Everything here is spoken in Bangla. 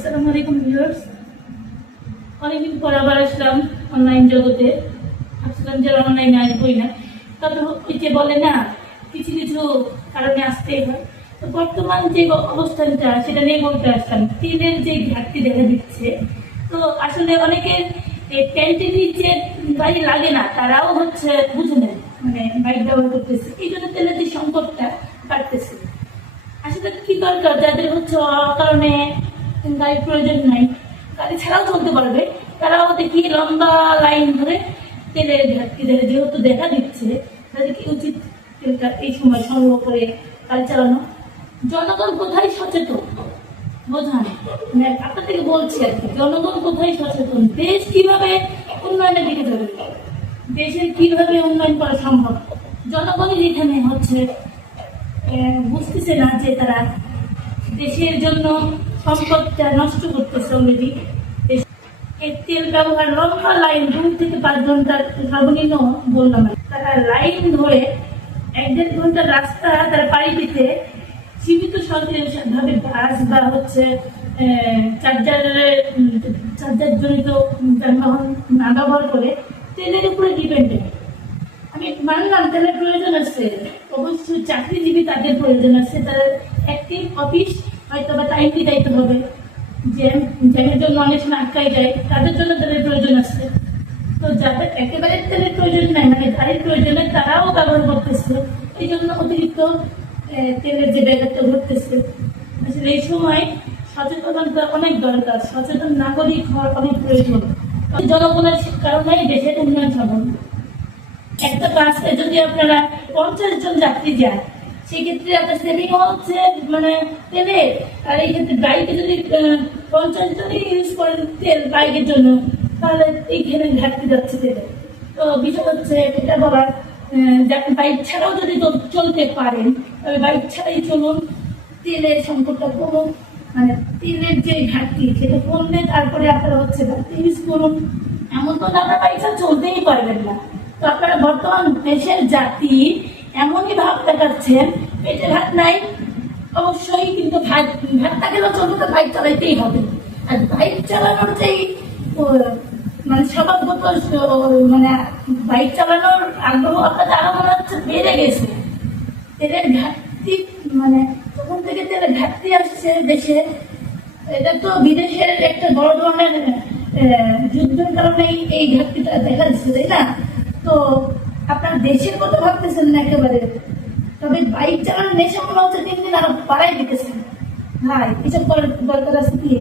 আসসালামু আলাইকুম ভিউয়ার্স। অনেকদিন পর আবার আসলাম অনলাইন জগতে। ভাবছিলাম যে অনলাইনে আসবোই না, তবে ওই যে বলে না কিছু কিছু কারণে আসতেই হয়। তো বর্তমান যে অবস্থানটা সেটা নিয়ে বলতে আসলাম। তেলের যে ঘাটতি দেখা দিচ্ছে, তো আসলে অনেকের প্যান্টের নিচে বাইরে লাগে না, তারাও হচ্ছে বুঝে নেয়, মানে বাইক ব্যবহার করতেছে, এই জন্য তেলের যে সংকটটা বাড়তেছে। আসলে কি দরকার যাদের হচ্ছে কারণে গাড়ির প্রয়োজন নাই, গাড়ি ছাড়াও চলতে পারবে, তারাও দেখি লম্বা লাইন ধরে তেলের ঘাটতি যেহেতু দেখা দিচ্ছে, তাদের কি উচিত তেলটা এই সময় সংগ্রহ করে গাড়ি চালানো। জনগণ কোথায় সচেতন বোঝান, মানে আপনার থেকে বলছি আর কি, জনগণ কোথায় সচেতন, দেশ কিভাবে উন্নয়নের দিকে যাবে, দেশের কিভাবে উন্নয়ন করা সম্ভব, জনগণই যেখানে হচ্ছে বুঝতেছে না যে তারা দেশের জন্য সম্পদটা নষ্ট করতেছে অলরেডি। তেল ব্যবহার লম্বা লাইন 2 থেকে 5 ঘন্টার সর্বনিম্ন বললাম, তারা লাইন ধরে 1-1.5 ঘন্টার রাস্তা তারা পাড়ি দিতে সীমিত ভাবে বাস বা হচ্ছে চার্জার জনিত যানবাহন না ব্যবহার করে তেলের উপরে ডিপেন্ডেন্ট। আমি মানলাম তেলের প্রয়োজন আছে, অবশ্যই চাকরিজীবী তাদের প্রয়োজন আছে, তাদের অ্যাক্টিভ অফিস হয়তো বা টাইমলি যাইতে হবে, জ্যামের জন্য অনেক সময় আটকাই যায়, তাদের জন্য তেলের প্রয়োজন আছে। তো যাদের একেবারে তেলের প্রয়োজন নাই, মানে গাড়ির প্রয়োজনে তারাও ব্যবহার করতেছে, এই জন্য অতিরিক্ত তেলের যে ব্যাপারটা ঘটতেছে। আসলে এই সময় সচেতনতা অনেক দরকার, সচেতন নাগরিক হওয়ার অনেক প্রয়োজন। জনগণের কারণে দেশের উন্নয়ন সম্ভব। একটা বাসে যদি আপনারা 50 জন যাত্রী যান, সেক্ষেত্রে আপনার সেভিং হচ্ছে মানে তেলে, আর এই ক্ষেত্রে বাইকে যদি 50 জনই ইউজ করেন তেল বাইকের জন্য, তাহলে এইখানে ঘাটতি যাচ্ছে তেলে। তো বিষয় হচ্ছে এটা বলার, বাইক ছাড়াও যদি চলতে পারেন তবে বাইক ছাড়াই চলুন, তেলের সংকটটা কমুন, মানে তেলের যে ঘাটতি সেটা কমলে তারপরে আপনারা হচ্ছে ইউজ করুন। এমন তো আপনারা বাইক ছাড়া চলতেই পারবেন না। তো আপনারা বর্তমান দেশের জাতি এমনই ভাব দেখাচ্ছেন, পেটে ভাত নাই অবশ্যই, কিন্তু ভাত থাকলেও চলবে, তো বাইক চালাইতেই হবে। আর বাইক চালানোর যেই মানে স্বভাবগত মানে বাইক চালানোর আগ্রহ আপনাদের আরো মনে হচ্ছে বেড়ে গেছে। তেলের ঘাটতি মানে তখন থেকে তেলের ঘাটতি আসছে দেশে, এটা তো বিদেশের একটা বড় ধরনের যুদ্ধের কারণে এই ঘাটতিটা দেখা যাচ্ছে, তাই না? তো আপনার দেশের কথা ভাবতেছেন না একেবারে, তবে বাইক চালানোর নেশা মনে হচ্ছে দিন দিন আরো বাড়াই দিতেছেন। ভাই এসব করার দরকার আছে কি?